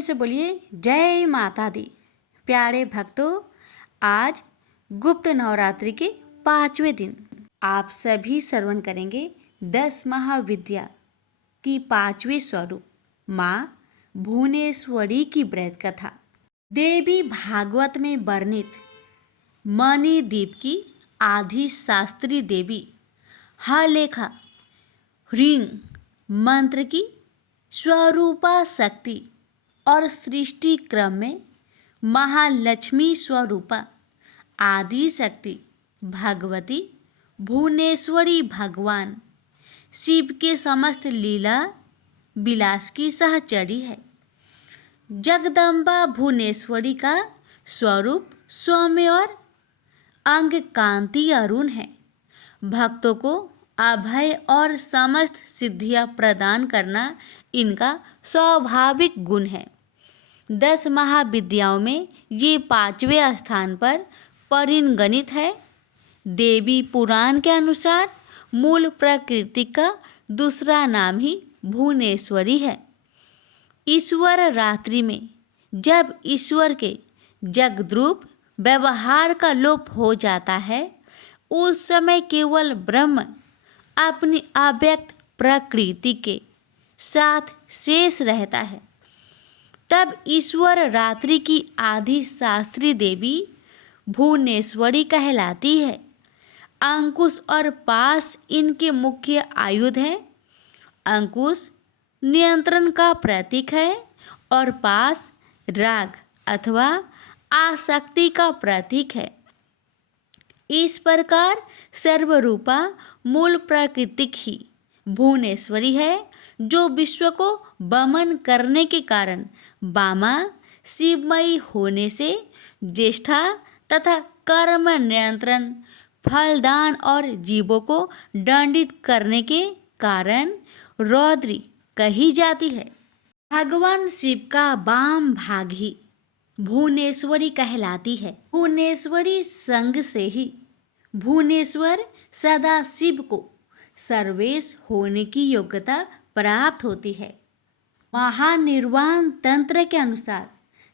से बोलिए जय माता दी। प्यारे भक्तों, आज गुप्त नवरात्रि के 5वें दिन आप सभी श्रवण करेंगे 10 महाविद्या की 5वें स्वरूप माँ भुवनेश्वरी की व्रत कथा। देवी भागवत में वर्णित मणिद्वीप की आदि शास्त्री देवी हरलेखा ह्रीं मंत्र की स्वरूपा शक्ति और सृष्टि क्रम में महालक्ष्मी स्वरूपा आदि शक्ति भगवती भुवनेश्वरी भगवान शिव के समस्त लीला विलास की सहचरी है। जगदम्बा भुवनेश्वरी का स्वरूप सौम्य और अंग कांति अरुण है। भक्तों को अभय और समस्त सिद्धियां प्रदान करना इनका स्वाभाविक गुण है। 10 महाविद्याओं में ये 5वें स्थान पर परिगणित है। देवी पुराण के अनुसार मूल प्रकृति का दूसरा नाम ही भुवनेश्वरी है। ईश्वर रात्रि में जब ईश्वर के जगद्रूप व्यवहार का लोप हो जाता है, उस समय केवल ब्रह्म अपनी अव्यक्त प्रकृति के साथ शेष रहता है। तब ईश्वर रात्रि की आदि शास्त्री देवी भुवनेश्वरी कहलाती है। अंकुश और पाश इनके मुख्य आयुध हैं। अंकुश नियंत्रण का प्रतीक है और पाश राग अथवा आसक्ति का प्रतीक है। इस प्रकार सर्वरूपा मूल प्राकृतिक ही भुवनेश्वरी है, जो विश्व को वमन करने के कारण वामा शिवमयी होने से ज्येष्ठा तथा कर्म नियंत्रण फलदान और जीवों को दंडित करने के कारण रौद्री कही जाती है। भगवान शिव का वाम भाग ही भुवनेश्वरी कहलाती है। भुवनेश्वरी संग से ही भुवनेश्वर सदा शिव को सर्वेश होने की योग्यता प्राप्त होती है। महानिर्वाण तंत्र के अनुसार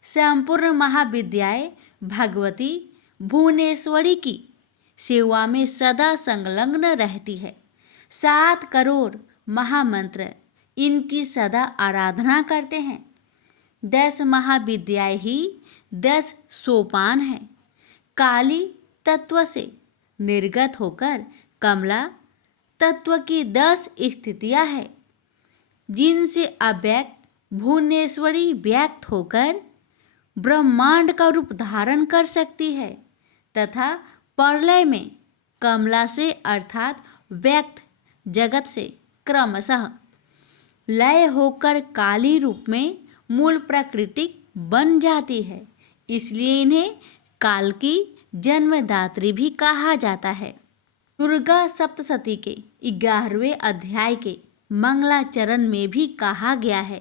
संपूर्ण महाविद्याएं भगवती भुवनेश्वरी की सेवा में सदा संलग्न रहती है। 7 करोड़ महामंत्र इनकी सदा आराधना करते हैं। 10 महाविद्याएं ही 10 सोपान हैं। काली तत्व से निर्गत होकर कमला तत्व की 10 स्थितियां हैं, जिनसे अव्यक्त भुवनेश्वरी व्यक्त होकर ब्रह्मांड का रूप धारण कर सकती है तथा प्रलय में कमला से अर्थात व्यक्त जगत से क्रमशः लय होकर काली रूप में मूल प्राकृतिक बन जाती है। इसलिए इन्हें काल की जन्मदात्री भी कहा जाता है। दुर्गा सप्तशती के 11वें अध्याय के मंगलाचरण में भी कहा गया है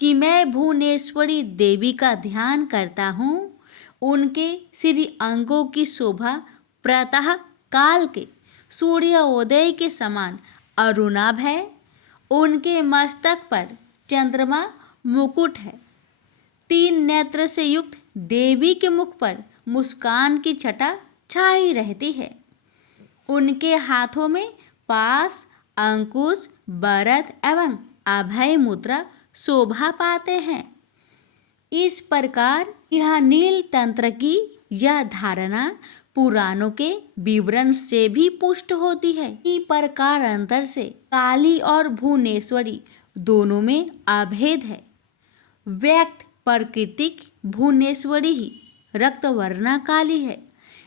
कि मैं भुवनेश्वरी देवी का ध्यान करता हूँ। उनके श्री अंगों की शोभा प्रातः काल के सूर्योदय के समान अरुणाभ है। उनके मस्तक पर चंद्रमा मुकुट है। 3 नेत्र से युक्त देवी के मुख पर मुस्कान की छटा छाई रहती है। उनके हाथों में पाश, अंकुश, वरद एवं अभय मुद्रा शोभा पाते हैं। इस प्रकार यह नील तंत्र की यह धारणा पुराणों के विवरण से भी पुष्ट होती है। इस प्रकार अंतर से काली और भुवनेश्वरी दोनों में अभेद है। व्यक्त प्राकृतिक भुवनेश्वरी ही रक्तवर्णा काली है।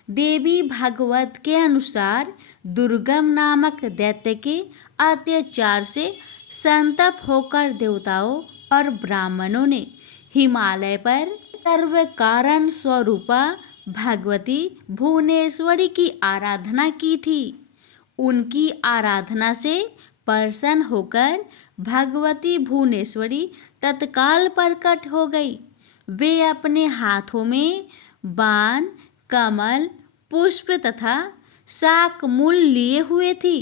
देवी भागवत के अनुसार दुर्गम नामक दैत्य के अत्याचार से संतप होकर देवताओं और ब्राह्मणों ने हिमालय पर सर्व कारण स्वरूपा भगवती भुवनेश्वरी की आराधना की थी। उनकी आराधना से प्रसन्न होकर भगवती भुवनेश्वरी तत्काल प्रकट हो गई। वे अपने हाथों में बाण, कमल, पुष्प तथा शाकमूल लिए हुए थी।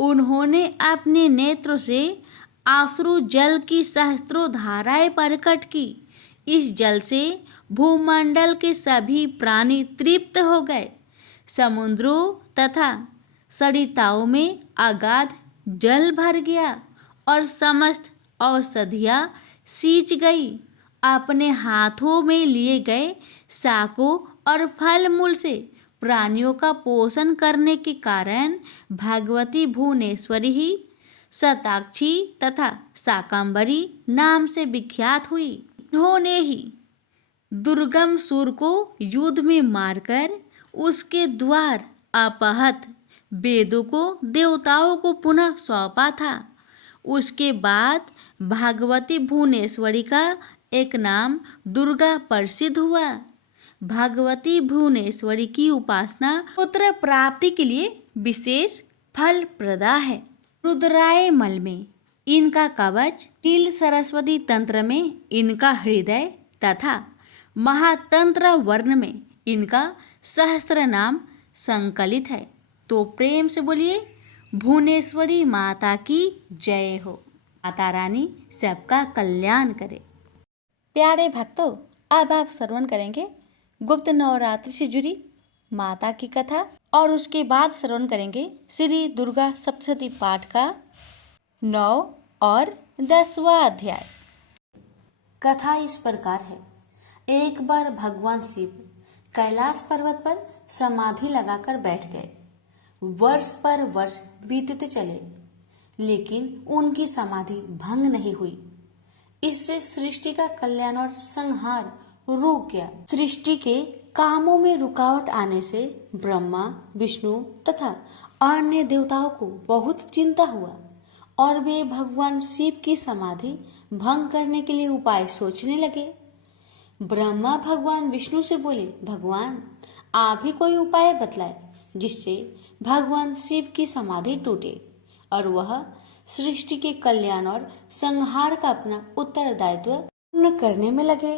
उन्होंने अपने नेत्रों से आश्रु जल की सहस्त्रों धाराएं प्रकट की। इस जल से भूमंडल के सभी प्राणी तृप्त हो गए। समुद्रों तथा सरिताओं में अगाध जल भर गया और समस्त औषधियाँ सींच गई। अपने हाथों में लिए गए शाकों और फल मूल से प्राणियों का पोषण करने के कारण भगवती भुवनेश्वरी ही शताक्षी तथा शाकंभरी नाम से विख्यात हुई। उन्होंने ही दुर्गम सूर को युद्ध में मारकर उसके द्वार अपहत वेदों को देवताओं को पुनः सौंपा था। उसके बाद भगवती भुवनेश्वरी का एक नाम दुर्गा प्रसिद्ध हुआ। भगवती भुवनेश्वरी की उपासना पुत्र प्राप्ति के लिए विशेष फल प्रदा है। रुद्रायमल में इनका कवच, नील सरस्वती तंत्र में इनका हृदय तथा महातंत्र वर्ण में इनका सहस्त्र नाम संकलित है। तो प्रेम से बोलिए भुवनेश्वरी माता की जय हो। माता रानी सबका कल्याण करे। प्यारे भक्तों, अब आप श्रवण करेंगे गुप्त नवरात्रि से जुड़ी माता की कथा और उसके बाद श्रवण करेंगे श्री दुर्गा सप्तशती पाठ का 9 और 10वां अध्याय। कथा इस प्रकार है। एक बार भगवान शिव कैलाश पर्वत पर समाधि लगाकर बैठ गए। वर्ष पर वर्ष बीतते चले, लेकिन उनकी समाधि भंग नहीं हुई। इससे सृष्टि का कल्याण और संहार रुक गया। सृष्टि के कामों में रुकावट आने से ब्रह्मा, विष्णु तथा अन्य देवताओं को बहुत चिंता हुआ और वे भगवान शिव की समाधि भंग करने के लिए उपाय सोचने लगे। ब्रह्मा भगवान विष्णु से बोले, भगवान आप ही कोई उपाय बतलाए जिससे भगवान शिव की समाधि टूटे और वह सृष्टि के कल्याण और संहार का अपना उत्तरदायित्व पूर्ण करने में लगे।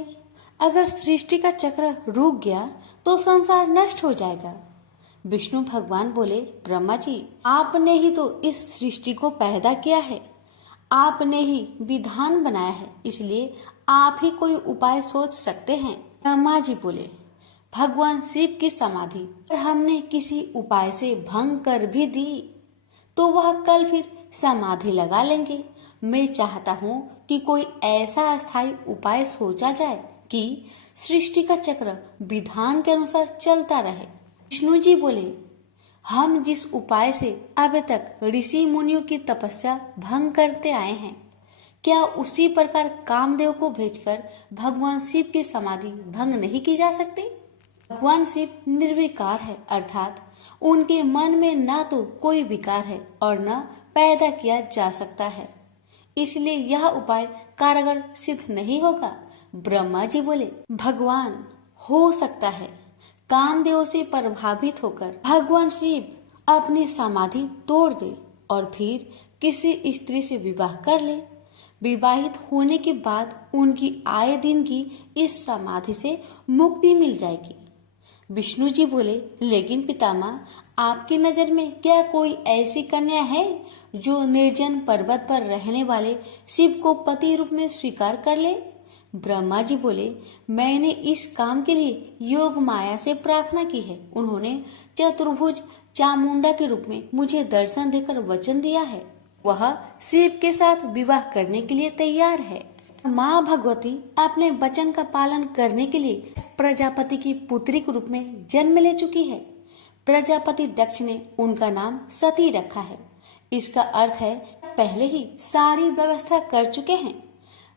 अगर सृष्टि का चक्र रुक गया तो संसार नष्ट हो जाएगा। विष्णु भगवान बोले, ब्रह्मा जी आपने ही तो इस सृष्टि को पैदा किया है, आपने ही विधान बनाया है, इसलिए आप ही कोई उपाय सोच सकते हैं। ब्रह्मा जी बोले, भगवान शिव की समाधि पर हमने किसी उपाय से भंग कर भी दी तो वह कल फिर समाधि लगा लेंगे। मैं चाहता हूँ कि कोई ऐसा अस्थायी उपाय सोचा जाए कि सृष्टि का चक्र विधान के अनुसार चलता रहे। विष्णु जी बोले, हम जिस उपाय से अब तक ऋषि मुनियों की तपस्या भंग करते आए हैं, क्या उसी प्रकार कामदेव को भेजकर भगवान शिव की समाधि भंग नहीं की जा सकती? भगवान शिव निर्विकार है, अर्थात उनके मन में ना तो कोई विकार है और न पैदा किया जा सकता है, इसलिए यह उपाय कारगर सिद्ध नहीं होगा। ब्रह्मा जी बोले, भगवान हो सकता है कामदेव से प्रभावित होकर भगवान शिव अपनी समाधि तोड़ दे और फिर किसी स्त्री से विवाह कर ले। विवाहित होने के बाद उनकी आए दिन की इस समाधि से मुक्ति मिल जाएगी। विष्णु जी बोले, लेकिन पितामह आपकी नजर में क्या कोई ऐसी कन्या है जो निर्जन पर्वत पर रहने वाले शिव को पति रूप में स्वीकार कर ले? ब्रह्मा जी बोले, मैंने इस काम के लिए योग माया से प्रार्थना की है। उन्होंने चतुर्भुज चामुंडा के रूप में मुझे दर्शन देकर वचन दिया है, वह शिव के साथ विवाह करने के लिए तैयार है। माँ भगवती अपने वचन का पालन करने के लिए प्रजापति की पुत्री के रूप में जन्म ले चुकी है। प्रजापति दक्ष ने उनका नाम सती रखा है। इसका अर्थ है पहले ही सारी व्यवस्था कर चुके हैं।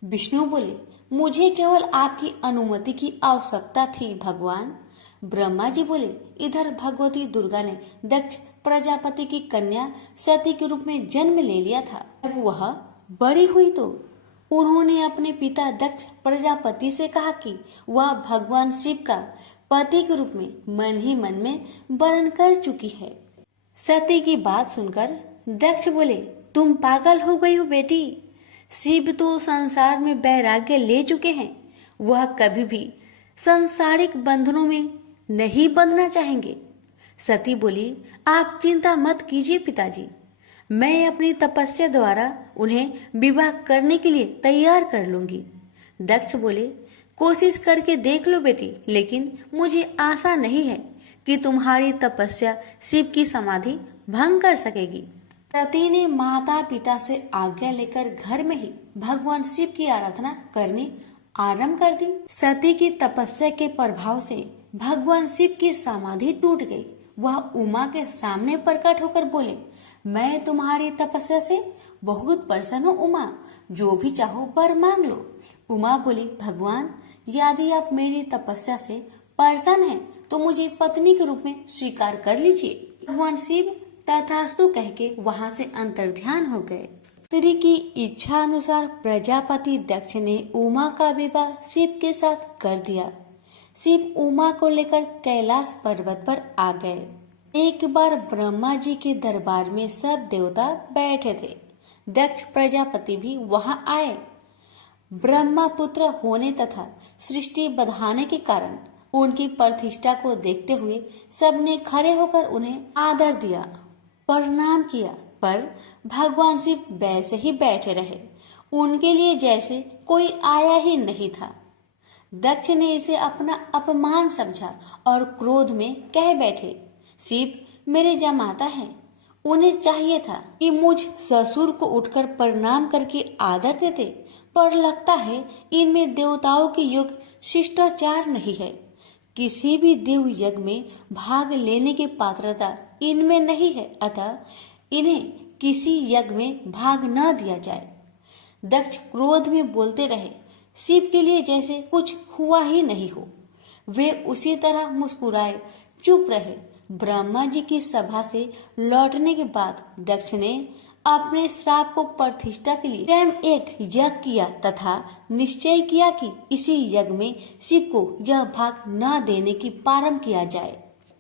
विष्णु बोले, मुझे केवल आपकी अनुमति की आवश्यकता थी भगवान। ब्रह्मा जी बोले, इधर भगवती दुर्गा ने दक्ष प्रजापति की कन्या सती के रूप में जन्म ले लिया था। जब वह बड़ी हुई तो उन्होंने अपने पिता दक्ष प्रजापति से कहा कि वह भगवान शिव का पति के रूप में मन ही मन में वर्ण कर चुकी है। सती की बात सुनकर दक्ष बोले, तुम पागल हो गई हो बेटी, शिव तो संसार में वैराग्य ले चुके हैं, वह कभी भी सांसारिक बंधनों में नहीं बंधना चाहेंगे। सती बोली, आप चिंता मत कीजिए पिताजी, मैं अपनी तपस्या द्वारा उन्हें विवाह करने के लिए तैयार कर लूंगी। दक्ष बोले, कोशिश करके देख लो बेटी, लेकिन मुझे आशा नहीं है कि तुम्हारी तपस्या शिव की समाधि भंग कर सकेगी। सती ने माता पिता से आज्ञा लेकर घर में ही भगवान शिव की आराधना करनी आरंभ कर दी। सती की तपस्या के प्रभाव से भगवान शिव की समाधि टूट गई। वह उमा के सामने प्रकट होकर बोले, मैं तुम्हारी तपस्या से बहुत प्रसन्न हूँ उमा, जो भी चाहो वर मांग लो। उमा बोली, भगवान यदि आप मेरी तपस्या से प्रसन्न हैं तो मुझे पत्नी के रूप में स्वीकार कर लीजिए। भगवान शिव तथास्तु कह के वहाँ से अंतर्ध्यान हो गए। स्त्री की इच्छा अनुसार प्रजापति दक्ष ने उमा का विवाह शिव के साथ कर दिया। शिव उमा को लेकर कैलाश पर्वत पर आ गए। एक बार ब्रह्मा जी के दरबार में सब देवता बैठे थे। दक्ष प्रजापति भी वहां आए। ब्रह्मा पुत्र होने तथा सृष्टि बढ़ाने के कारण उनकी प्रतिष्ठा को देखते हुए सबने खड़े होकर उन्हें आदर दिया, प्रणाम किया, पर भगवान शिव वैसे ही बैठे रहे, उनके लिए जैसे कोई आया ही नहीं था। दक्ष ने इसे अपना अपमान समझा और क्रोध में कह बैठे, शिव मेरे जमाता हैं, उन्हें चाहिए था कि मुझ ससुर को उठकर प्रणाम करके आदर देते, पर लगता है इनमें देवताओं के योग शिष्टाचार नहीं है। किसी भी देव यज्ञ में भाग लेने की पात्रता इनमें नहीं है, अतः इन्हें किसी यज्ञ में भाग न दिया जाए। दक्ष क्रोध में बोलते रहे, शिव के लिए जैसे कुछ हुआ ही नहीं हो। वे उसी तरह मुस्कुराए चुप रहे। ब्रह्मा जी की सभा से लौटने के बाद दक्ष ने अपने श्राप को प्रतिष्ठा के लिए स्वयं एक यज्ञ किया तथा निश्चय किया कि इसी यज्ञ में शिव को यह भाग न देने की प्रारंभ किया जाए।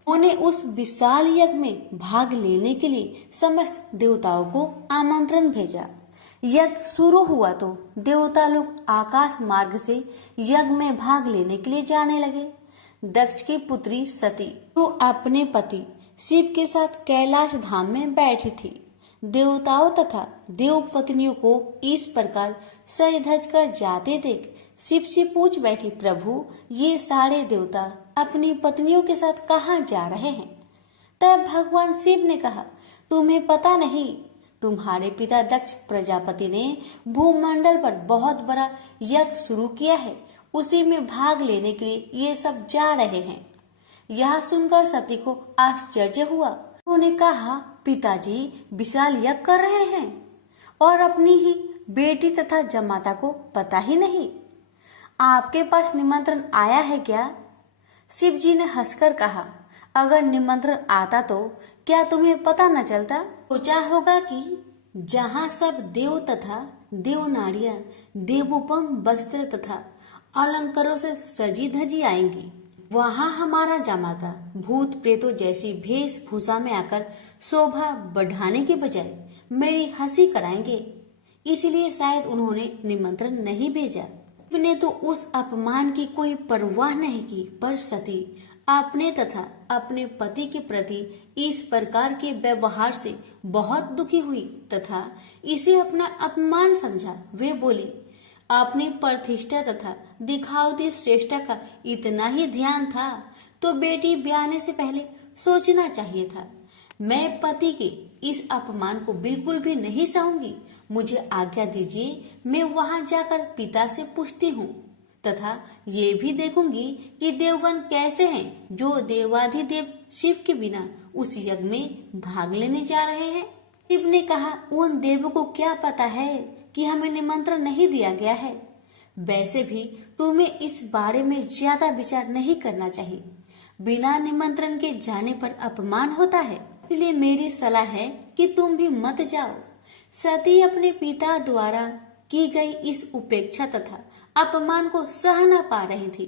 उन्हें उस विशाल यज्ञ में भाग लेने के लिए समस्त देवताओं को आमंत्रण भेजा। यज्ञ शुरू हुआ तो देवता लोग आकाश मार्ग से यज्ञ में भाग लेने के लिए जाने लगे। दक्ष की पुत्री सती जो अपने पति शिव के साथ कैलाश धाम में बैठी थी, देवताओं तथा देव पत्नियों को इस प्रकार सज धज कर जाते देख शिव से पूछ बैठी, प्रभु ये सारे देवता अपनी पत्नियों के साथ कहाँ जा रहे हैं? तब भगवान शिव ने कहा, तुम्हें पता नहीं, तुम्हारे पिता दक्ष प्रजापति ने भूमंडल पर बहुत बड़ा यज्ञ शुरू किया है, उसी में भाग लेने के लिए ये सब जा रहे हैं। यह सुनकर सती को आश्चर्य हुआ। उन्होंने कहा, पिताजी विशाल यज्ञ कर रहे हैं और अपनी ही बेटी तथा जमाता को पता ही नहीं। आपके पास निमंत्रण आया है क्या? शिव जी ने हंसकर कहा, अगर निमंत्रण आता तो क्या तुम्हें पता न चलता? सोचा होगा कि जहाँ सब देव तथा देव नारियां देवोपम वस्त्र तथा अलंकारों से सजी धजी आएंगी, वहाँ हमारा जमाता भूत प्रेतों जैसी वेशभूषा में आकर शोभा बढ़ाने के बजाय मेरी हंसी कराएंगे। इसलिए शायद उन्होंने निमंत्रण नहीं भेजा। ने तो उस अपमान की कोई परवाह नहीं की, पर सती अपने तथा अपने पति के प्रति इस प्रकार के व्यवहार से बहुत दुखी हुई तथा इसे अपना अपमान समझा। वे बोली, अपनी प्रतिष्ठा तथा दिखावती श्रेष्ठता का इतना ही ध्यान था तो बेटी ब्याहने से पहले सोचना चाहिए था। मैं पति के इस अपमान को बिल्कुल भी नहीं सहूंगी। मुझे आज्ञा दीजिए, मैं वहां जाकर पिता से पूछती हूँ तथा ये भी देखूंगी कि देवगण कैसे हैं जो देवाधिदेव शिव के बिना उस यज्ञ में भाग लेने जा रहे हैं। शिव ने कहा, उन देवों को क्या पता है कि हमें निमंत्रण नहीं दिया गया है। वैसे भी तुम्हें इस बारे में ज्यादा विचार नहीं करना चाहिए। बिना निमंत्रण के जाने पर अपमान होता है, इसलिए मेरी सलाह है कि तुम भी मत जाओ। सती अपने पिता द्वारा की गई इस उपेक्षा तथा अपमान को सह न पा रही थी।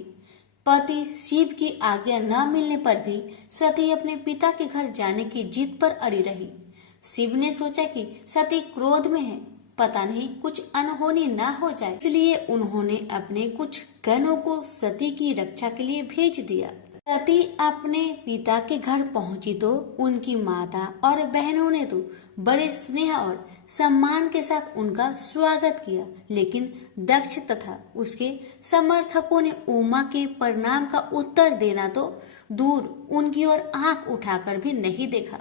पति शिव की आज्ञा न मिलने पर भी सती अपने पिता के घर जाने की जिद पर अड़ी रही। शिव ने सोचा कि सती क्रोध में है, पता नहीं कुछ अनहोनी न हो जाए, इसलिए उन्होंने अपने कुछ गणों को सती की रक्षा के लिए भेज दिया। सती अपने पिता के घर पहुंची तो उनकी माता और बहनों ने तो बड़े स्नेह और सम्मान के साथ उनका स्वागत किया, लेकिन दक्ष तथा उसके समर्थकों ने उमा के प्रणाम का उत्तर देना तो दूर, उनकी ओर आंख उठाकर भी नहीं देखा।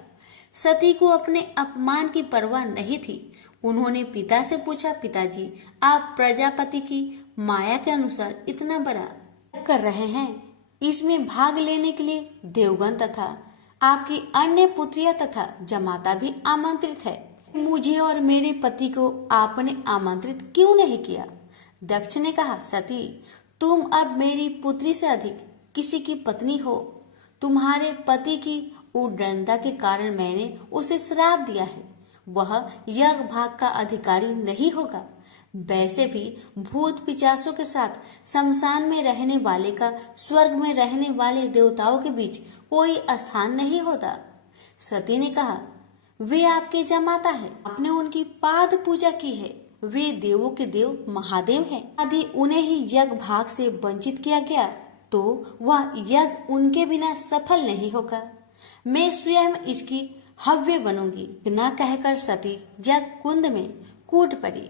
सती को अपने अपमान की परवाह नहीं थी। उन्होंने पिता से पूछा, पिताजी, आप प्रजापति की माया के अनुसार इतना बड़ा कर रहे हैं, इसमें भाग लेने के लिए देवगण तथा आपकी अन्य पुत्रियां तथा जमाता भी आमंत्रित है। मुझे और मेरे पति को आपने आमंत्रित क्यों नहीं किया? दक्ष ने कहा, सती, तुम अब मेरी पुत्री से अधिक किसी की पत्नी हो। तुम्हारे पति की उद्दंडता के कारण मैंने उसे श्राप दिया है। वह यज्ञ भाग का अधिकारी नहीं होगा। वैसे भी भूत पिचासों के साथ शमशान में रहने वाले का स्वर्ग में रहने वाले देवताओं के बीच कोई स्थान नहीं होता। सती ने कहा, वे आपके जमाता है, आपने उनकी पाद पूजा की है। वे देवों के देव महादेव हैं। यदि उन्हें ही यज्ञ भाग से वंचित किया गया तो वह यज्ञ उनके बिना सफल नहीं होगा। मैं स्वयं इसकी हव्य बनूंगी। न कहकर सती यज्ञ कुंड में कूद पड़ी।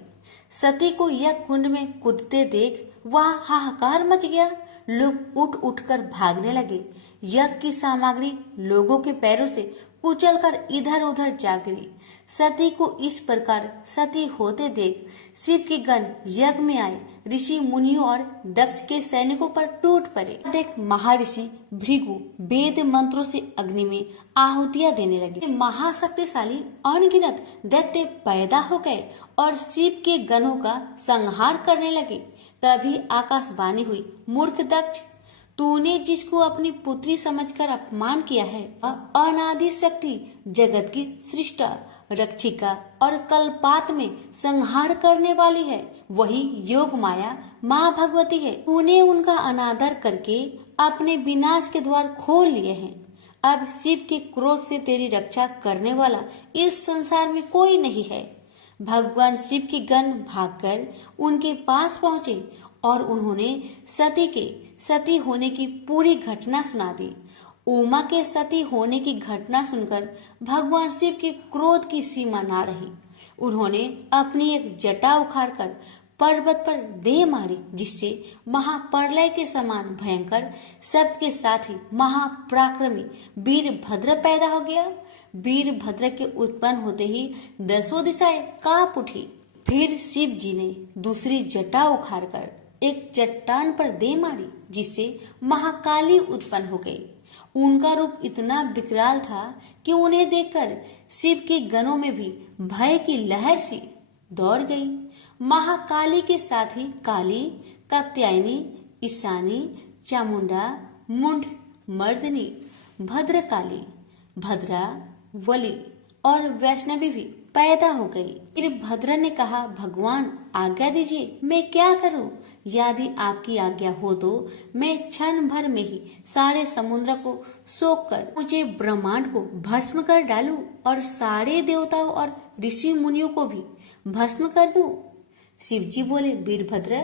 सती को यज्ञ कुंड में कूदते देख वहां हाहाकार मच गया। लोग उठ उठकर भागने लगे। यज्ञ की सामग्री लोगों के पैरों से कुचलकर इधर उधर जा गिरी। सती को इस प्रकार सती होते देख शिव के गण यज्ञ में आए ऋषि मुनियों और दक्ष के सैनिकों पर टूट पड़े। देख महर्षि भृगु वेद मंत्रों से अग्नि में आहुतियां देने लगे। महाशक्तिशाली अनगिनत दैत्य पैदा हो गए और शिव के गणों का संहार करने लगे। तभी आकाशवाणी हुई, मूर्ख दक्ष, तूने जिसको अपनी पुत्री समझकर अपमान किया है, अनादि शक्ति जगत की सृष्टा, रक्षिका और कल्पात में संहार करने वाली है। वही योग माया माँ भगवती है। तूने उनका अनादर करके अपने विनाश के द्वार खोल लिए हैं। अब शिव के क्रोध से तेरी रक्षा करने वाला इस संसार में कोई नहीं है। भगवान शिव के गण भागकर उनके पास पहुँचे और उन्होंने सती के सती होने की पूरी घटना सुना दी। उमा के सती होने की घटना सुनकर भगवान शिव के क्रोध की सीमा ना रही। उन्होंने अपनी एक जटा उखाड़कर पर्वत पर दे मारी, जिससे महाप्रलय के समान भयंकर शब्द के साथ ही महापराक्रमी वीरभद्र पैदा हो गया। वीरभद्र के उत्पन्न होते ही 10 दिशाएं कांप उठी। फिर शिव जी ने दूसरी जटा उखाड़कर एक चट्टान पर दे मारी, जिससे महाकाली उत्पन्न हो गई। उनका रूप इतना विकराल था कि उन्हें देखकर शिव के गणों में भी भय की लहर सी दौड़ गई। महाकाली के साथ ही काली, कात्यायनी, ईशानी, चामुंडा, मुंड, मर्दनी, भद्रकाली, भद्रा, वली और वैष्णवी भी पैदा हो गई। फिर भद्र ने कहा, भगवान आज्ञा दीजिए, मैं क्या करूं? यदि आपकी आज्ञा हो तो मैं क्षण भर में ही सारे समुद्र को सोख कर मुझे ब्रह्मांड को भस्म कर डालूं और सारे देवताओं और ऋषि मुनियों को भी भस्म कर दूं। शिव जी बोले, वीरभद्र,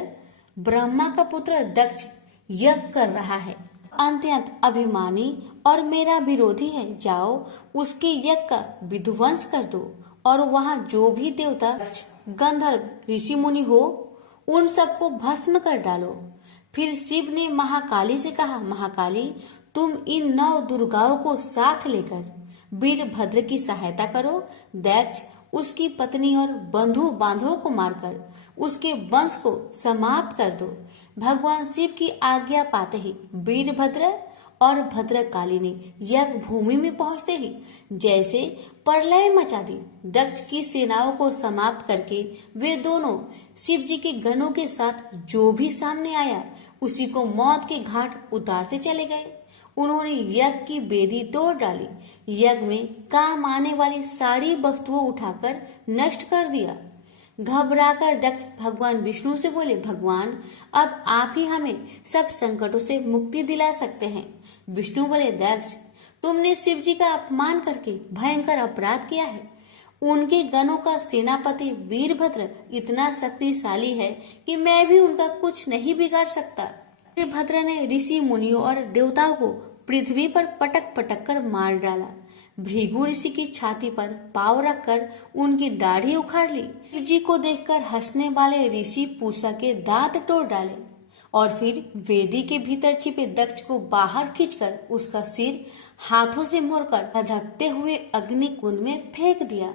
ब्रह्मा का पुत्र दक्ष यज्ञ कर रहा है, अत्यंत अभिमानी और मेरा विरोधी है। जाओ उसके यज्ञ का विध्वंस कर दो और वहाँ जो भी देवता, गंधर्व, ऋषि मुनि हो उन सबको भस्म कर डालो। फिर शिव ने महाकाली से कहा, महाकाली, तुम इन 9 दुर्गाओं को साथ लेकर वीरभद्र की सहायता करो। दक्ष उसकी पत्नी और बंधु बांधवों को मारकर उसके वंश को समाप्त कर दो। भगवान शिव की आज्ञा पाते ही वीरभद्र और भद्रकाली ने यज्ञ भूमि में पहुंचते ही जैसे प्रलय मचा दी। दक्ष की सेनाओं को समाप्त करके वे दोनों शिव जी के गणों के साथ जो भी सामने आया उसी को मौत के घाट उतारते चले गए। उन्होंने यज्ञ की वेदी तोड़ डाली। यज्ञ में काम आने वाली सारी वस्तुओं उठाकर नष्ट कर दिया। घबराकर दक्ष भगवान विष्णु से बोले, भगवान, अब आप ही हमें सब संकटों से मुक्ति दिला सकते हैं। विष्णु बोले, दक्ष, तुमने शिव जी का अपमान करके भयंकर अपराध किया है। उनके गणों का सेनापति वीरभद्र इतना शक्तिशाली है कि मैं भी उनका कुछ नहीं बिगाड़ सकता। वीरभद्र ने ऋषि मुनियों और देवताओं को पृथ्वी पर पटक पटक कर मार डाला। भृगु ऋषि की छाती पर पाँव रखकर उनकी दाढ़ी उखाड़ ली। शिव जी को देखकर हंसने वाले ऋषि पूषा के दांत तोड़ डाले और फिर वेदी के भीतर छिपे दक्ष को बाहर खींचकर उसका सिर हाथों से मोड़कर धधकते हुए अग्नि कुंड में फेंक दिया।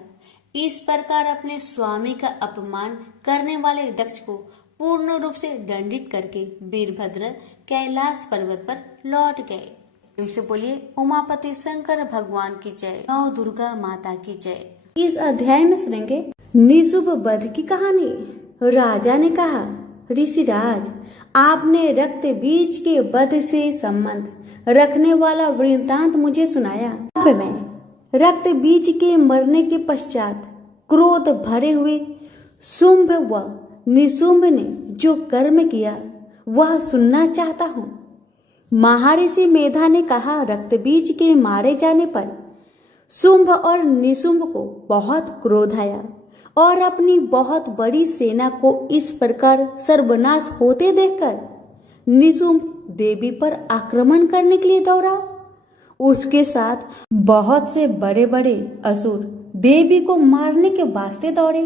इस प्रकार अपने स्वामी का अपमान करने वाले दक्ष को पूर्ण रूप से दंडित करके वीरभद्र कैलाश पर्वत पर लौट गए। से बोलिए उमापति शंकर भगवान की जय, नौ दुर्गा माता की जय। इस अध्याय में सुनेंगे निशुंभ वध की कहानी। राजा ने कहा, ऋषिराज, आपने रक्त बीज के वध से संबंध रखने वाला वृत्तांत मुझे सुनाया। अब मैं रक्त बीज के मरने के पश्चात क्रोध भरे हुए शुंभ व निशुंभ ने जो कर्म किया वह सुनना चाहता हूँ। महर्षि मेधा ने कहा, रक्त बीज के मारे जाने पर शुंभ और निशुंभ को बहुत क्रोध आया और अपनी बहुत बड़ी सेना को इस प्रकार सर्वनाश होते देखकर निशुंभ देवी पर आक्रमण करने के लिए दौड़ा। उसके साथ बहुत से बड़े बड़े असुर देवी को मारने के वास्ते दौड़े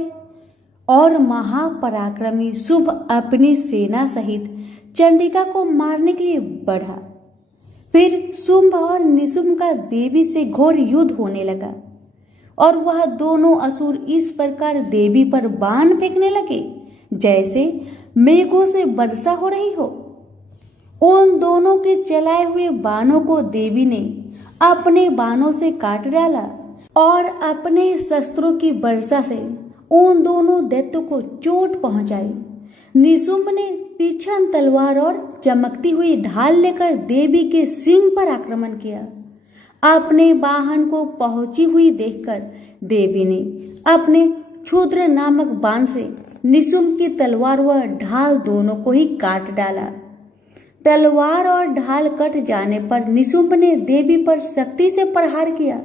और महापराक्रमी शुंभ अपनी सेना सहित चंडिका को मारने के लिए बढ़ा। फिर शुंभ और निशुंभ का देवी से घोर युद्ध होने लगा और वह दोनों असुर इस प्रकार देवी पर बाण फेंकने लगे जैसे मेघों से वर्षा हो रही हो। उन दोनों के चलाए हुए बाणों को देवी ने अपने बाणों से काट डाला और अपने शस्त्रों की वर्षा से उन दोनों दैत्यों को चोट पहुंचाई। निशुंभ ने तीक्ष्ण तलवार और चमकती हुई ढाल लेकर देवी के सिंह पर आक्रमण किया। अपने वाहन को पहुंची हुई देखकर देवी ने अपने क्षुद्र नामक बाण से निशुंभ की तलवार व ढाल दोनों को ही काट डाला। तलवार और ढाल कट जाने पर निशुंभ ने देवी पर शक्ति से प्रहार किया।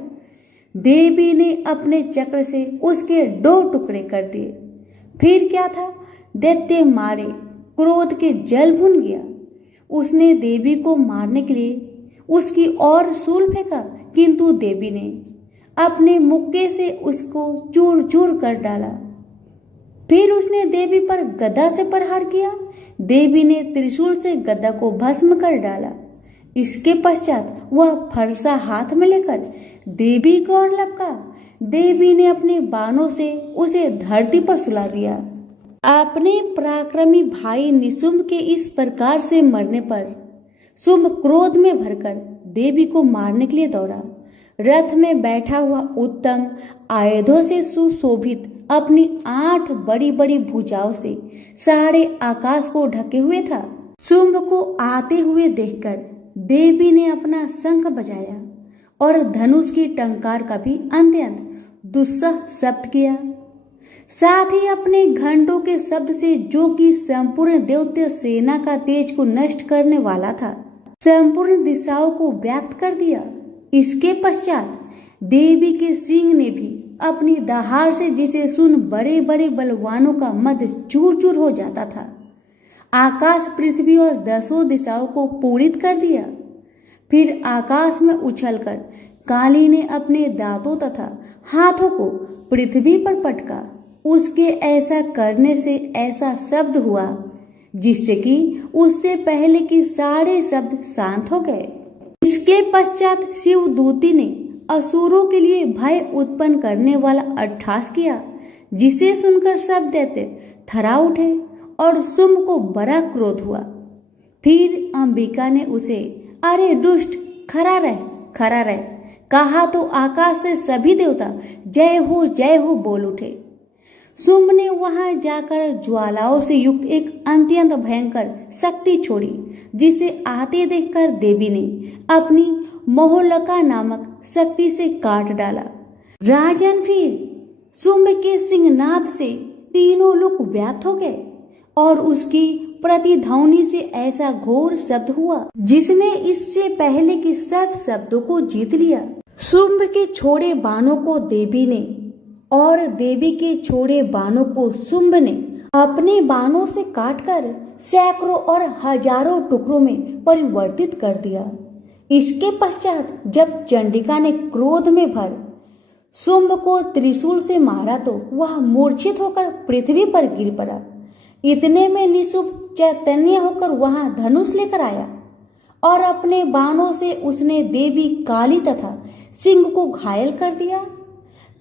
देवी ने अपने चक्र से उसके 2 टुकड़े कर दिए। फिर क्या था, दैत्य मारे क्रोध के जल भुन गया। उसने देवी को मारने के लिए उसकी ओर शूल फेंका, किंतु देवी ने अपने मुक्के से उसको चूर चूर कर डाला। फिर उसने देवी पर गदा से प्रहार किया। देवी ने त्रिशूल से गदा को भस्म कर डाला। इसके पश्चात वह फरसा हाथ में लेकर देवी को ओर लपका। देवी ने अपने बाणों से उसे धरती पर सुला दिया। अपने पराक्रमी भाई निशुंभ के इस प्रकार से मरने पर शुंभ क्रोध में भरकर देवी को मारने के लिए दौड़ा। रथ में बैठा हुआ उत्तम आयुधों से सुशोभित अपनी 8 बड़ी बड़ी भुजाओं से सारे आकाश को ढके हुए था। शुंभ को आते हुए देखकर देवी ने अपना शंख बजाया और धनुष की टंकार का भी अत्यंत दुस्सह शब्द किया। साथ ही अपने घंटों के शब्द से, जो कि संपूर्ण दैत्य सेना का तेज को नष्ट करने वाला था, संपूर्ण दिशाओं को व्याप्त कर दिया। इसके पश्चात देवी के सिंह ने भी अपनी दहाड़ से, जिसे सुन बड़े बड़े बलवानों का मद चूर चूर हो जाता था, आकाश पृथ्वी और 10 दिशाओं को पूरित कर दिया। फिर आकाश में उछलकर काली ने अपने दांतों तथा हाथों को पृथ्वी पर पटका। उसके ऐसा करने से ऐसा शब्द हुआ जिससे कि उससे पहले के सारे शब्द शांत हो गए। इसके पश्चात शिवदूती ने असुरों के लिए भय उत्पन्न करने वाला अट्टहास किया, जिसे सुनकर सब दैत्य थर्रा उठे और शुंभ को बड़ा क्रोध हुआ। फिर अंबिका ने उसे, अरे दुष्ट, खड़ा रह कहा तो आकाश से सभी देवता जय हो बोल उठे। शुंभ ने वहां जाकर ज्वालाओं से युक्त एक अत्यंत भयंकर शक्ति छोड़ी, जिसे आते देखकर देवी ने अपनी मोहलका नामक शक्ति से काट डाला। राजन, फिर शुंभ के सिंहनाद से तीनों लोक व्याप्त हो गए और उसकी प्रतिध्वनि से ऐसा घोर शब्द हुआ जिसने इससे पहले के सब शब्दों को जीत लिया। शुंभ के छोड़े बाणों को देवी ने और देवी के छोड़े बाणों को शुंभ ने अपने बाणों से काटकर सैकड़ों और हजारों टुकड़ों में परिवर्तित कर दिया। इसके पश्चात जब चंडिका ने क्रोध में भर शुंभ को त्रिशूल से मारा तो वह मूर्छित होकर पृथ्वी पर गिर पड़ा। इतने में निशुंभ चैतन्य होकर वहां धनुष लेकर आया और अपने बाणों से उसने देवी काली तथा सिंह को घायल कर दिया।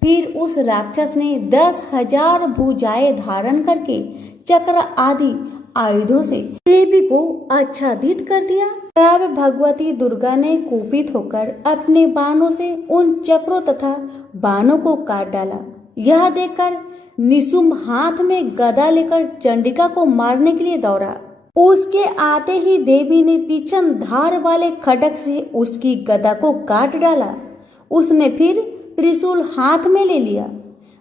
फिर उस राक्षस ने 10,000 भुजाएं धारण करके चक्र आदि आयुधों से देवी को आच्छादित कर दिया। तब भगवती दुर्गा ने कुपित होकर अपने बाणों से उन चक्रों तथा बाणों को काट डाला। यह देखकर निशुंभ हाथ में गदा लेकर चंडिका को मारने के लिए दौड़ा। उसके आते ही देवी ने तीक्ष्ण धार वाले खड्ग से उसकी गदा को काट डाला। उसने फिर त्रिशूल हाथ में ले लिया।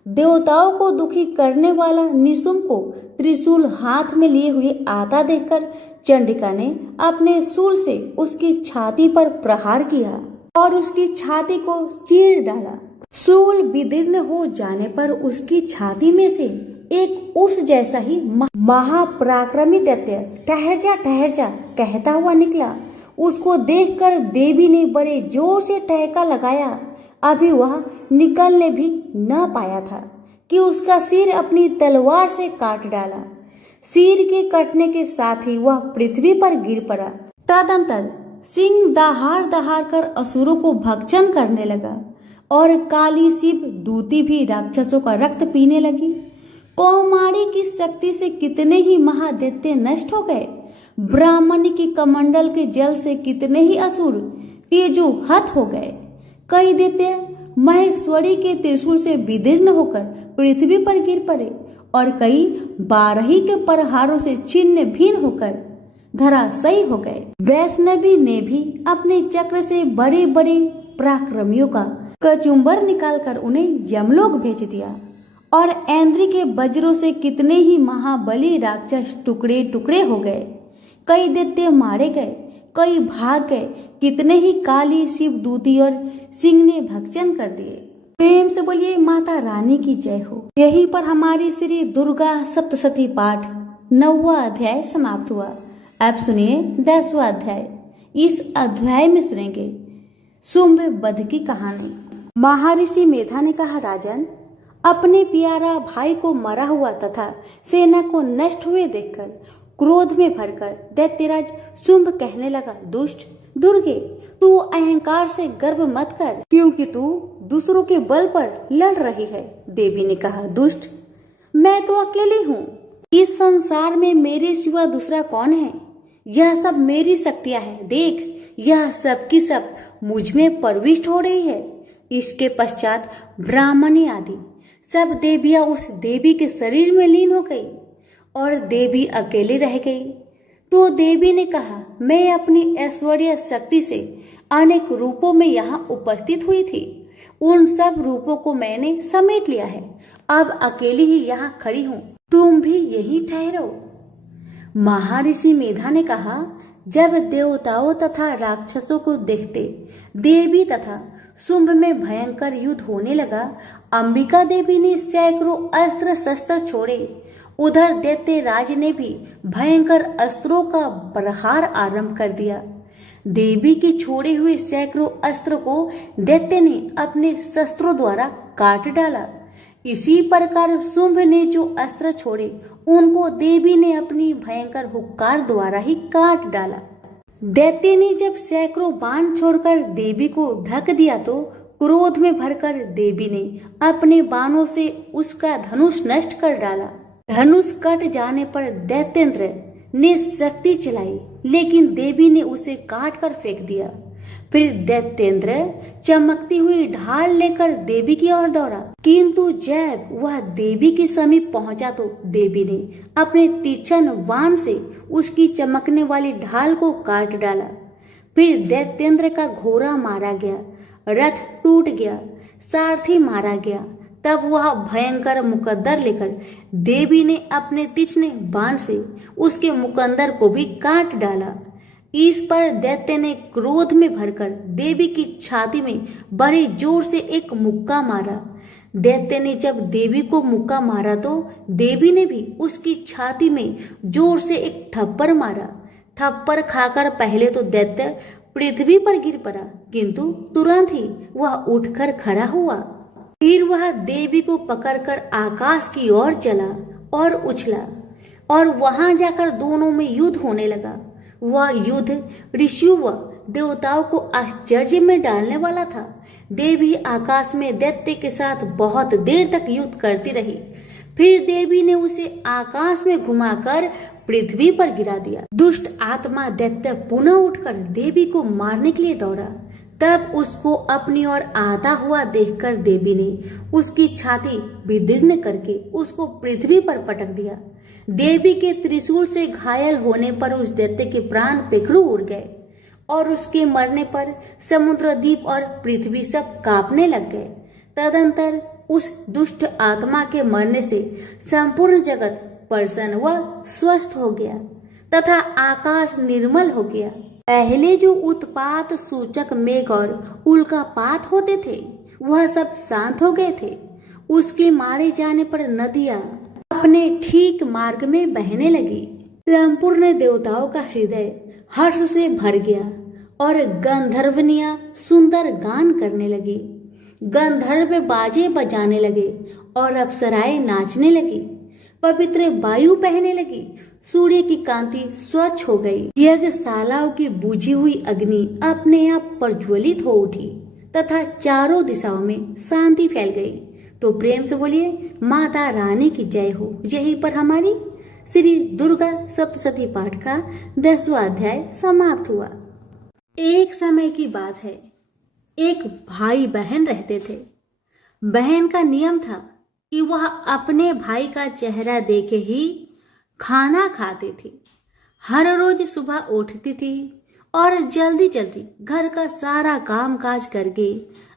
देवताओं को दुखी करने वाला निशुंभ को त्रिशूल हाथ में लिए हुए आता देखकर चंडिका ने अपने शूल से उसकी छाती पर प्रहार किया और उसकी छाती को चीर डाला। शूल विदीर्ण हो जाने पर उसकी छाती में से एक उस जैसा ही महापराक्रमी दैत्य ठहर जा कहता हुआ निकला। उसको देखकर देवी ने बड़े जोर से ठहाका लगाया। अभी वह निकलने भी न पाया था कि उसका सिर अपनी तलवार से काट डाला। सिर के कटने के साथ ही वह पृथ्वी पर गिर पड़ा। तदंतर सिंह दहाड़ दहाड़ कर असुरों को भक्षण करने लगा और काली शिव दूती भी राक्षसों का रक्त पीने लगी। कौमारी की शक्ति से कितने ही महादैत्य नष्ट हो गए। ब्राह्मणी के कमंडल के जल से कितने ही असुर तेजोहत हो गए। कई दैत्य महेश्वरी के त्रिशूल से विदीर्ण होकर पृथ्वी पर गिर पड़े और कई बारही के प्रहारों से छिन्न भिन्न होकर धराशायी हो गए। वैष्णवी ने भी अपने चक्र से बड़े बड़े पराक्रमियों का कचुम्बर निकालकर उन्हें यमलोक भेज दिया और ऐन्द्री के वज्रों से कितने ही महाबली राक्षस टुकड़े टुकड़े हो गए। कई दैत्य मारे गए, कई भाग गए, कितने ही काली शिव दूती और सिंह ने भक्षण कर दिए। प्रेम से बोलिए माता रानी की जय हो। यहीं पर हमारी श्री दुर्गा सप्तशती पाठ 9वां अध्याय समाप्त हुआ। अब सुनिए 10वां अध्याय। इस अध्याय में सुनेंगे शुंभ वध की कहानी। महर्षि मेधा ने कहा, राजन, अपने प्यारा भाई को मरा हुआ तथा सेना को नष्ट हुए देखकर क्रोध में भरकर दैत्यराज शुंभ कहने लगा, दुष्ट दुर्गे, तू अहंकार से गर्व मत कर, क्योंकि तू दूसरों के बल पर लड़ रही है। देवी ने कहा, दुष्ट, मैं तो अकेली हूँ। इस संसार में मेरे सिवा दूसरा कौन है? यह सब मेरी शक्तियां हैं। देख, यह सब की सब मुझ में प्रविष्ट हो रही है। इसके पश्चात ब्राह्मणी आदि सब देवियां उस देवी के शरीर में लीन हो गई और देवी अकेली रह गई। तो देवी ने कहा, मैं अपनी ऐश्वर्य शक्ति से अनेक रूपों में यहाँ उपस्थित हुई थी। उन सब रूपों को मैंने समेट लिया है। अब अकेली ही यहाँ खड़ी हूँ, तुम भी यहीं ठहरो। महर्षि मेधा ने कहा, जब देवताओं तथा राक्षसों को देखते देवी तथा शुंभ में भयंकर युद्ध होने लगा, अंबिका देवी ने सैकड़ों अस्त्र शस्त्र छोड़े। उधर दैत्य राज ने भी भयंकर अस्त्रों का प्रहार आरंभ कर दिया। देवी के छोड़े हुए सैकड़ों अस्त्र को दैत्य ने अपने शस्त्रों द्वारा काट डाला। इसी प्रकार शुंभ ने जो अस्त्र छोड़े उनको देवी ने अपनी भयंकर हुक्कार द्वारा ही काट डाला। दैत्य ने जब सैकड़ों बाण छोड़कर देवी को ढक दिया तो क्रोध में भरकर देवी ने अपने बाणों से उसका धनुष नष्ट कर डाला। धनुष कट जाने पर दैत्येंद्र ने शक्ति चलाई, लेकिन देवी ने उसे काट कर फेंक दिया। फिर दैत्येंद्र चमकती हुई ढाल लेकर देवी की ओर दौड़ा, किंतु जब वह देवी के समीप पहुंचा तो देवी ने अपने तीक्ष्ण बाण से उसकी चमकने वाली ढाल को काट डाला। फिर दैत्येंद्र का घोड़ा मारा गया, रथ टूट गया, सारथी मारा गया। तब वह भयंकर मुकद्दर लेकर देवी ने अपने तीक्ष्ण बाण से उसके मुकद्दर को भी काट डाला। इस पर दैत्य ने क्रोध में भरकर देवी की छाती में बड़े जोर से एक मुक्का मारा। दैत्य ने जब देवी को मुक्का मारा तो देवी ने भी उसकी छाती में जोर से एक थप्पड़ मारा। थप्पड़ खाकर पहले तो दैत्य पृथ्वी पर गिर पड़ा, किंतु तुरंत ही वह उठकर खड़ा हुआ। फिर वह देवी को पकड़कर आकाश की ओर चला और उछला और वहां जाकर दोनों में युद्ध होने लगा। वह युद्ध ऋषियों व देवताओं को आश्चर्य में डालने वाला था। देवी आकाश में दैत्य के साथ बहुत देर तक युद्ध करती रही। फिर देवी ने उसे आकाश में घुमाकर पृथ्वी पर गिरा दिया। दुष्ट आत्मा दैत्य पुनः उठकर देवी को मारने के लिए दौड़ा। तब उसको अपनी ओर आता हुआ देखकर देवी ने उसकी छाती विदीर्ण करके उसको पृथ्वी पर पटक दिया। देवी के त्रिशूल से घायल होने पर उस दैत्य के प्राण पेखरू उड़ गए और उसके मरने पर समुद्र द्वीप और पृथ्वी सब कांपने लग गए। तदंतर उस दुष्ट आत्मा के मरने से संपूर्ण जगत प्रसन्न व स्वस्थ हो गया तथा आकाश निर्मल हो गया। पहले जो उत्पात सूचक मेघ और उल्कापात होते थे वह सब शांत हो गए थे। उसके मारे जाने पर नदियां अपने ठीक मार्ग में बहने लगी। संपूर्ण देवताओं का हृदय हर्ष से भर गया और गंधर्वनियां सुंदर गान करने लगी। गंधर्व बाजे बजाने लगे और अप्सराएं नाचने लगी। पवित्र वायु बहने लगी। सूर्य की कांति स्वच्छ हो गई। यज्ञशालाओं की बुझी हुई अग्नि अपने आप प्रज्वलित हो उठी तथा चारों दिशाओं में शांति फैल गई। तो प्रेम से बोलिए माता रानी की जय हो। यहीं पर हमारी श्री दुर्गा सप्तशती पाठ का 10वां अध्याय समाप्त हुआ। एक समय की बात है, एक भाई बहन रहते थे। बहन का नियम था कि वह अपने भाई का चेहरा देखे ही खाना खाती थी। हर रोज सुबह उठती थी और जल्दी जल्दी घर का सारा काम काज करके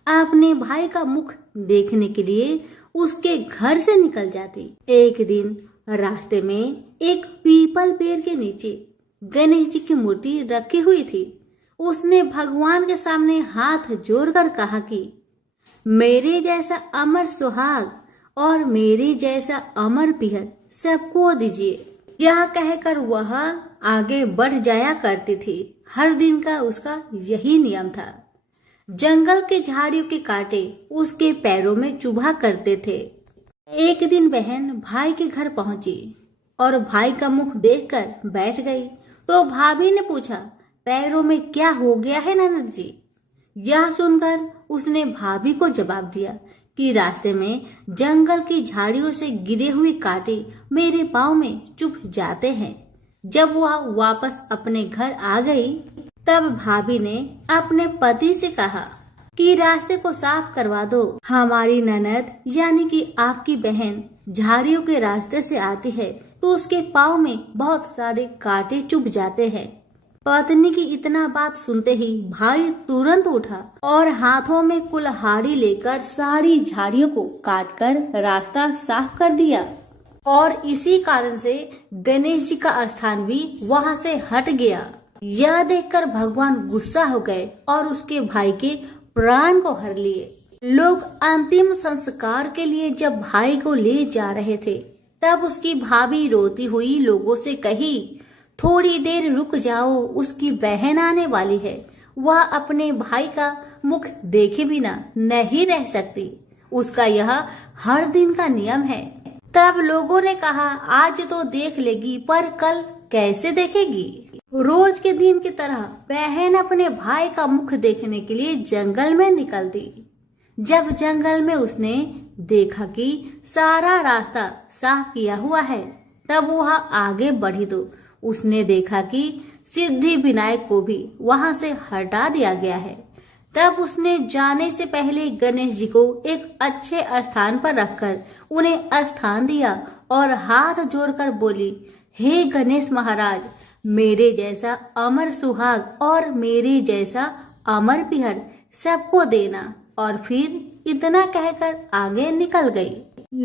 अपने भाई का मुख देखने के लिए उसके घर से निकल जाती। एक दिन रास्ते में एक पीपल पेड़ के नीचे गणेश जी की मूर्ति रखी हुई थी। उसने भगवान के सामने हाथ जोड़कर कहा कि मेरे जैसा अमर सुहाग और मेरे जैसा अमर पिहर सबको दीजिए। यह कहकर वह आगे बढ़ जाया करती थी। हर दिन का उसका यही नियम था। जंगल के झाड़ियों के कांटे उसके पैरों में चुभा करते थे। एक दिन बहन भाई के घर पहुंची और भाई का मुख देखकर बैठ गई। तो भाभी ने पूछा, पैरों में क्या हो गया है ननद जी? यह सुनकर उसने भाभी को जवाब दिया कि रास्ते में जंगल की झाड़ियों से गिरे हुए कांटे मेरे पाँव में चुभ जाते हैं। जब वह वापस अपने घर आ गई तब भाभी ने अपने पति से कहा कि रास्ते को साफ करवा दो। हमारी ननद यानी कि आपकी बहन झाड़ियों के रास्ते से आती है तो उसके पाँव में बहुत सारे कांटे चुभ जाते हैं। पत्नी की इतना बात सुनते ही भाई तुरंत उठा और हाथों में कुल्हाड़ी लेकर सारी झाड़ियों को काटकर रास्ता साफ कर दिया। और इसी कारण से गणेश जी का स्थान भी वहां से हट गया। यह देखकर भगवान गुस्सा हो गए और उसके भाई के प्राण को हर लिए। लोग अंतिम संस्कार के लिए जब भाई को ले जा रहे थे तब उसकी भाभी रोती हुई लोगों से कही, थोड़ी देर रुक जाओ, उसकी बहन आने वाली है। वह अपने भाई का मुख देखे बिना नहीं रह सकती। उसका यह हर दिन का नियम है। तब लोगों ने कहा, आज तो देख लेगी पर कल कैसे देखेगी? रोज के दिन की तरह बहन अपने भाई का मुख देखने के लिए जंगल में निकल दी। जब जंगल में उसने देखा कि सारा रास्ता साफ किया हुआ है तब वह आगे बढ़ी तो उसने देखा कि सिद्धि विनायक को भी वहां से हटा दिया गया है। तब उसने जाने से पहले गणेश जी को एक अच्छे स्थान पर रखकर उन्हें स्थान दिया और हाथ जोड़कर बोली, हे गणेश महाराज, मेरे जैसा अमर सुहाग और मेरे जैसा अमर पिहर सबको देना। और फिर इतना कहकर आगे निकल गई।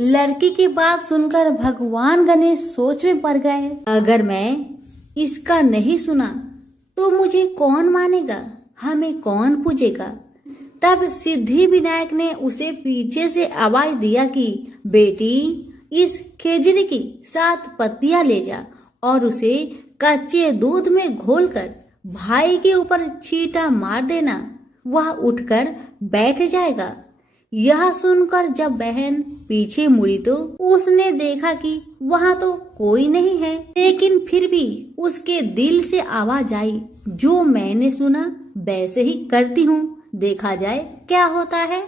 लड़की की बात सुनकर भगवान गणेश सोच में पड़ गए, अगर मैं इसका नहीं सुना तो मुझे कौन मानेगा, हमें कौन पूजेगा? तब सिद्धि विनायक ने उसे पीछे से आवाज दिया कि बेटी, इस खेजड़ी की 7 पत्तियां ले जा और उसे कच्चे दूध में घोलकर भाई के ऊपर छींटा मार देना, वह उठकर बैठ जाएगा। यह सुनकर जब बहन पीछे मुड़ी तो उसने देखा कि वहां तो कोई नहीं है, लेकिन फिर भी उसके दिल से आवाज आई, जो मैंने सुना वैसे ही करती हूँ, देखा जाए क्या होता है।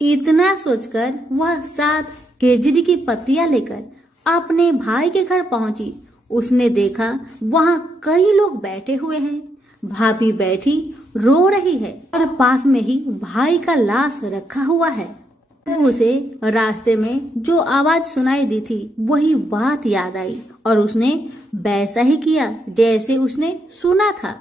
इतना सोचकर वह 7 केजरी की पत्तियां लेकर अपने भाई के घर पहुंची। उसने देखा वहां कई लोग बैठे हुए हैं। भाभी बैठी रो रही है और पास में ही भाई का लाश रखा हुआ है। उसे रास्ते में जो आवाज सुनाई दी थी वही बात याद आई और उसने वैसा ही किया जैसे उसने सुना था।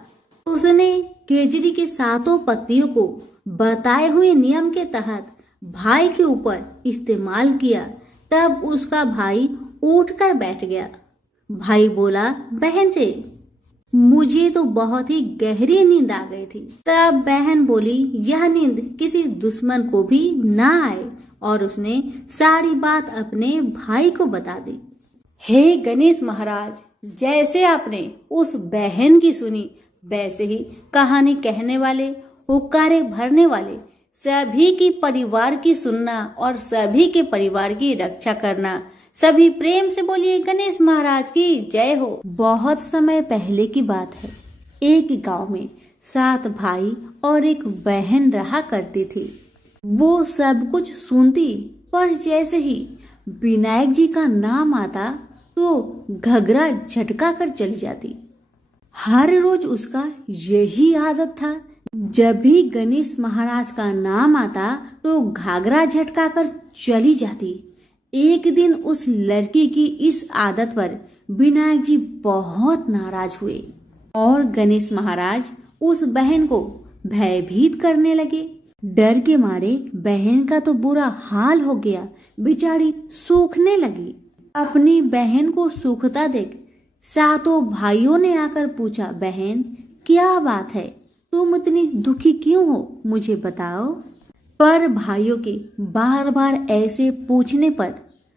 उसने केजरी के 7 पत्तियों को बताए हुए नियम के तहत भाई के ऊपर इस्तेमाल किया। तब उसका भाई उठकर बैठ गया। भाई बोला बहन से, मुझे तो बहुत ही गहरी नींद आ गई थी। तब बहन बोली यह नींद किसी दुश्मन को भी ना आए, और उसने सारी बात अपने भाई को बता दी। हे गणेश महाराज, जैसे आपने उस बहन की सुनी वैसे ही कहानी कहने वाले, हुक्कारे भरने वाले सभी की परिवार की सुनना और सभी के परिवार की रक्षा करना। सभी प्रेम से बोलिए गणेश महाराज की जय हो। बहुत समय पहले की बात है। एक गांव में 7 भाई और एक बहन रहा करती थी। वो सब कुछ सुनती, पर जैसे ही विनायक जी का नाम आता तो घगरा झटका कर चली जाती। हर रोज उसका यही आदत था। जब भी गणेश महाराज का नाम आता तो घाघरा झटका कर चली जाती। एक दिन उस लड़की की इस आदत पर विनायक जी बहुत नाराज हुए और गणेश महाराज उस बहन को भयभीत करने लगे। डर के मारे बहन का तो बुरा हाल हो गया, बेचारी सूखने लगी। अपनी बहन को सूखता देख 7 भाइयों ने आकर पूछा, बहन क्या बात है, तुम इतनी दुखी क्यों हो, मुझे बताओ। पर भाइयों के बार बार ऐसे पूछने पर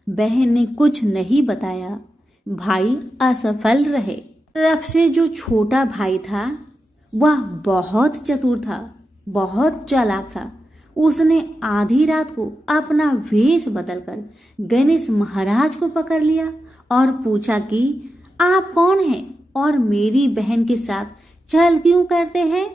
बहन ने कुछ नहीं बताया। भाई असफल रहे। तब से जो छोटा भाई था वह बहुत चतुर था, बहुत चालाक था। उसने आधी रात को अपना वेश बदलकर गणेश महाराज को पकड़ लिया और पूछा कि आप कौन हैं और मेरी बहन के साथ छल क्यों करते हैं।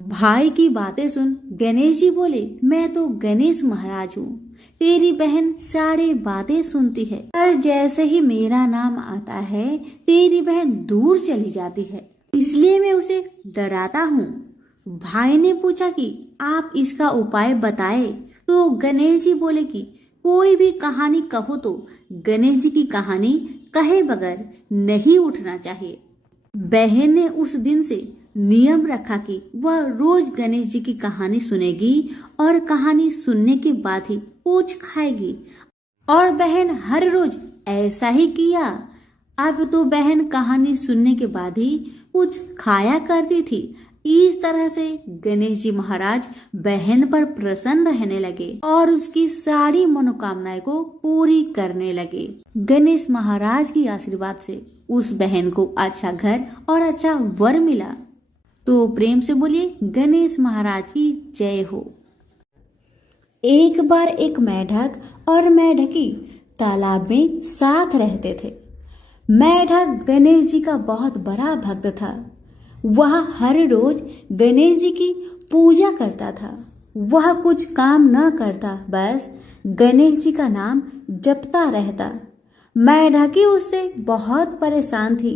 भाई की बातें सुन गणेश जी बोले, मैं तो गणेश महाराज हूँ। तेरी बहन सारी बातें सुनती है, पर जैसे ही मेरा नाम आता है तेरी बहन दूर चली जाती है, इसलिए मैं उसे डराता हूँ। भाई ने पूछा कि आप इसका उपाय बताए तो गणेश जी बोले कि कोई भी कहानी कहो तो गणेश जी की कहानी कहे बगैर नहीं उठना चाहिए। बहन ने उस दिन से नियम रखा कि वह रोज गणेश जी की कहानी सुनेगी और कहानी सुनने के बाद ही पूछ खाएगी, और बहन हर रोज ऐसा ही किया। अब तो बहन कहानी सुनने के बाद ही कुछ खाया करती थी। इस तरह से गणेश जी महाराज बहन पर प्रसन्न रहने लगे और उसकी सारी मनोकामनाएं को पूरी करने लगे। गणेश महाराज की आशीर्वाद से उस बहन को अच्छा घर और अच्छा वर मिला। तो प्रेम से बोलिए गणेश महाराज की जय हो। एक बार एक मेढक और मेढकी तालाब में साथ रहते थे। मेढक गणेश जी का बहुत बड़ा भक्त था। वह हर रोज गणेश जी की पूजा करता था। वह कुछ काम न करता, बस गणेश जी का नाम जपता रहता। मेढकी उससे बहुत परेशान थी।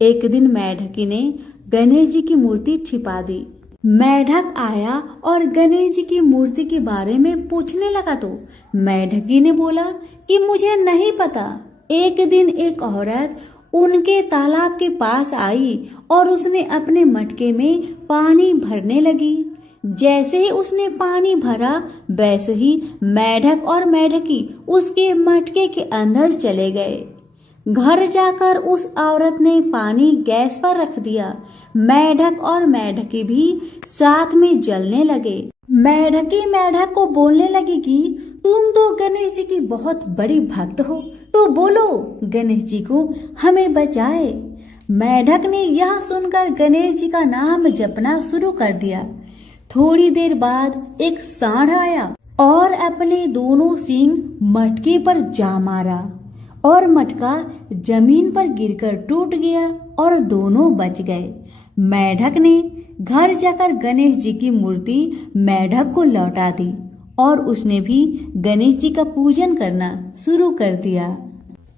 एक दिन मेढकी ने गणेश जी की मूर्ति छिपा दी। मेढक आया और गणेश जी की मूर्ति के बारे में पूछने लगा तो मेढकी ने बोला कि मुझे नहीं पता। एक दिन एक औरत उनके तालाब के पास आई और उसने अपने मटके में पानी भरने लगी। जैसे ही उसने पानी भरा वैसे ही मेढक और मेढकी उसके मटके के अंदर चले गए। घर जाकर उस औरत ने पानी गैस पर रख दिया। मेढक और मेढकी भी साथ में जलने लगे। मेढकी मेढक को बोलने लगी कि तुम तो गणेश जी की बहुत बड़ी भक्त हो, तो बोलो गणेश जी को हमें बचाए। मेढक ने यह सुनकर गणेश जी का नाम जपना शुरू कर दिया। थोड़ी देर बाद एक सांड आया और अपने दोनों सींग मटके पर जा मारा और मटका जमीन पर गिरकर टूट गया और दोनों बच गए। मेढक ने घर जाकर गणेश जी की मूर्ति मेढक को लौटा दी और उसने भी गणेश जी का पूजन करना शुरू कर दिया।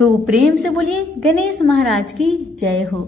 तो प्रेम से बोलिए गणेश महाराज की जय हो।